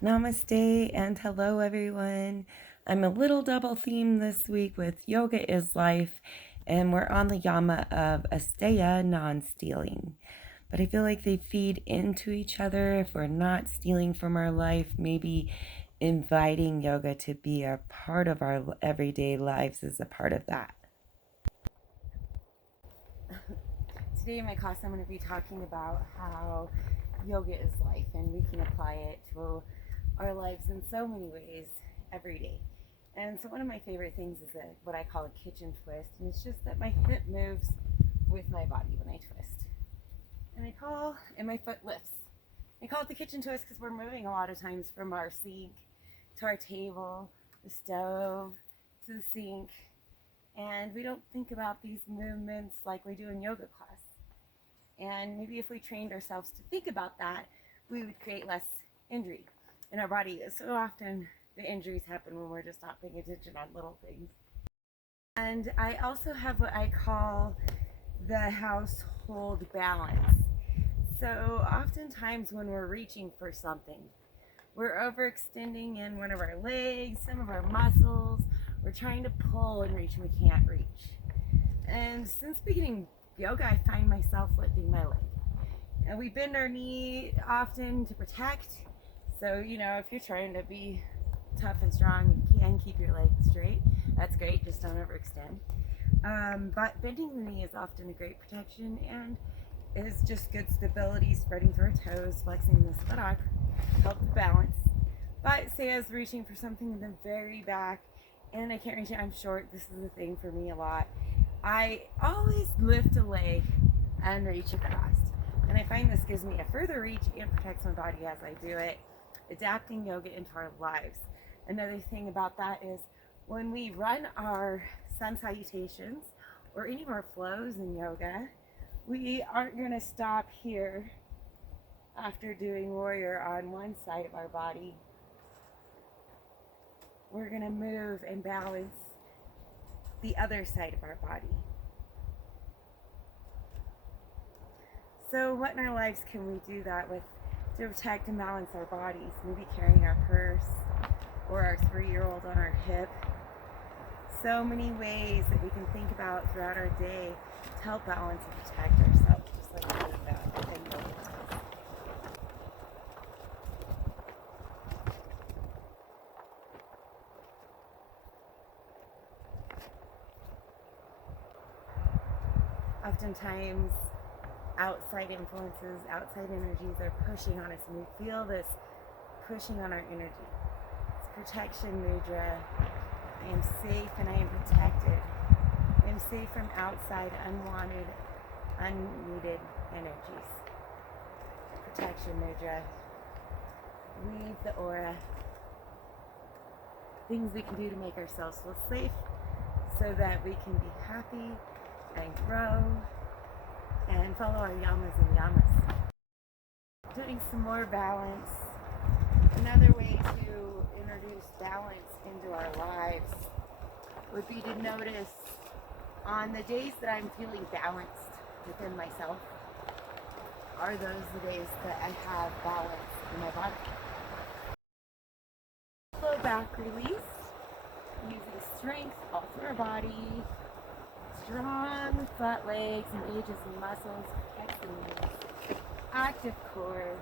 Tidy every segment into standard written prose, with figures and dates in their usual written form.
Namaste and hello everyone. I'm a little double themed this week with Yoga is Life, and we're on the yama of Asteya, non-stealing. But I feel like they feed into each other. If we're not stealing from our life, maybe inviting yoga to be a part of our everyday lives is a part of that. Today in my class, I'm going to be talking about how yoga is life and we can apply it to our lives in so many ways every day. And so one of my favorite things is what I call a kitchen twist, and it's just that my hip moves with my body when I twist. And my foot lifts. I call it the kitchen twist because we're moving a lot of times from our sink to our table, the stove, to the sink, and we don't think about these movements like we do in yoga class. And maybe if we trained ourselves to think about that, we would create less injury in our body. So often the injuries happen when we're just not paying attention on little things. And I also have what I call the household balance. So oftentimes when we're reaching for something, we're overextending in one of our legs, some of our muscles. We're trying to pull and reach and we can't reach. And since beginning yoga, I find myself lifting my leg. And we bend our knee often to protect. So, if you're trying to be tough and strong, you can keep your legs straight. That's great, just don't overextend. But bending the knee is often a great protection and is just good stability, spreading through our toes, flexing this buttock, help the balance. But say I was reaching for something in the very back and I can't reach it, I'm short, this is a thing for me a lot. I always lift a leg and reach across. And I find this gives me a further reach and protects my body as I do it, adapting yoga into our lives. Another thing about that is when we run our sun salutations or any of our flows in yoga, we aren't going to stop here after doing warrior on one side of our body. We're going to move and balance the other side of our body. So what in our lives can we do that with to protect and balance our bodies? Maybe carrying our purse or our 3-year-old on our hip. So many ways that we can think about throughout our day to help balance and protect ourselves, just like doing that. Oftentimes, outside influences, outside energies are pushing on us, and we feel this pushing on our energy. It's protection mudra. I am safe and I am protected. I am safe from outside, unwanted, unneeded energies. Protection mudra. Weave the aura. Things we can do to make ourselves feel safe so that we can be happy and grow and follow our yamas and yamas. Doing some more balance. Another way to introduce balance into our lives would be to notice on the days that I'm feeling balanced within myself, are those the days that I have balance in my body. Low back release, using strength all through our body. Strong flat legs, engages the muscles, protects the knees. Active core,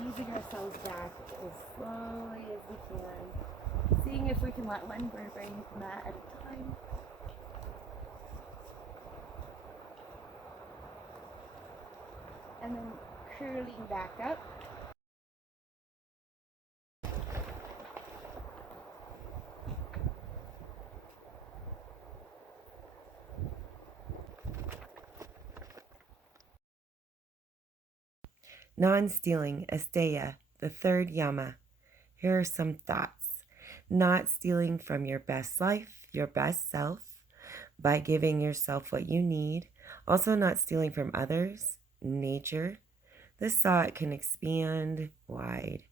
easing ourselves back as slowly as we can. Seeing if we can let one vertebrae hit the mat at a time. And then curling back up. Non-stealing, Asteya, the third yama. Here are some thoughts. Not stealing from your best life, your best self, by giving yourself what you need. Also not stealing from others, nature. This thought can expand wide.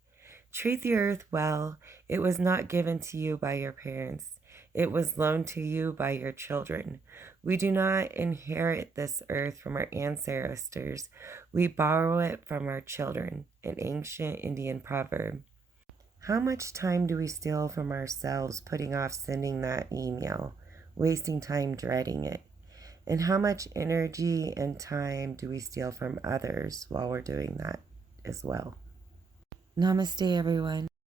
Treat the earth well. It was not given to you by your parents. It was loaned to you by your children. We do not inherit this earth from our ancestors. We borrow it from our children, an ancient Indian proverb. How much time do we steal from ourselves putting off sending that email, wasting time dreading it? And how much energy and time do we steal from others while we're doing that as well? Namaste, everyone.